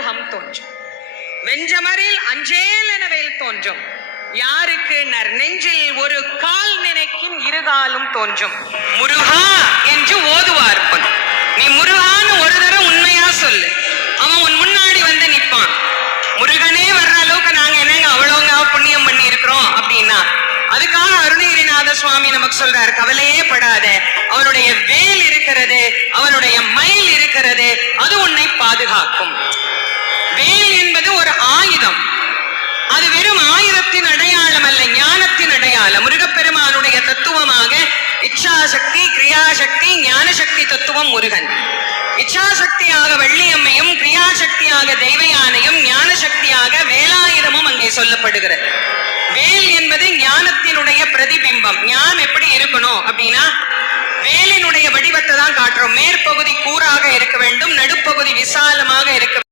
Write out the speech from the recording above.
ஆறுமுகம் தோன்றும். வெஞ்சமரில் அஞ்சேல் என வேல் தோன்றும். யாருக்கு நெஞ்சில் ஒரு கால் நினைக்கும் இருகாலும் தோன்றும். முருகா என்று ஓதுவார் பொன். நீ முருகான்னு ஒரு தரம் உண்மையா சொல்லு, அவன் உன் முன்னாடி வந்து நிற்பான். முருகனே வர்ற அளவுக்கு நாங்க என்னங்க அவ்வளவுங்க புண்ணியம் பண்ணி இருக்கிறோம் அப்படின்னா, அதுக்காக அருணகிரிநாத சுவாமி நமக்கு சொல்றாரு, கவலையே படாத, அவனுடைய வேல் இருக்கிறது, அவனுடைய மயில் இருக்கிறது, அது உன்னை பாதுகாக்கும். வேல் என்பது ஒரு ஆயுதம். அது வெறும் ஆயுதத்தின் அடையாளம் அல்ல, ஞானத்தின் அடையாளம். முருகப்பெருமானுடைய தத்துவமாக இச்சாசக்தி, கிரியாசக்தி, ஞானசக்தி தத்துவம் முருகன். இச்சாசக்தியாக வள்ளியம்மையும், கிரியாசக்தியாக தெய்வயானையும், ஞானசக்தியாக வேலாயுதமும் அங்கே சொல்லப்படுகிறது. வேல் என்பது ஞானத்தினுடைய பிரதிபிம்பம். ஞானம் எப்படி இருக்கணும் அப்படின்னா, வேலினுடைய வடிவத்தை தான் காட்டுறோம். மேற்பகுதி கூராக இருக்க வேண்டும், நடுப்பகுதி விசாலமாக இருக்க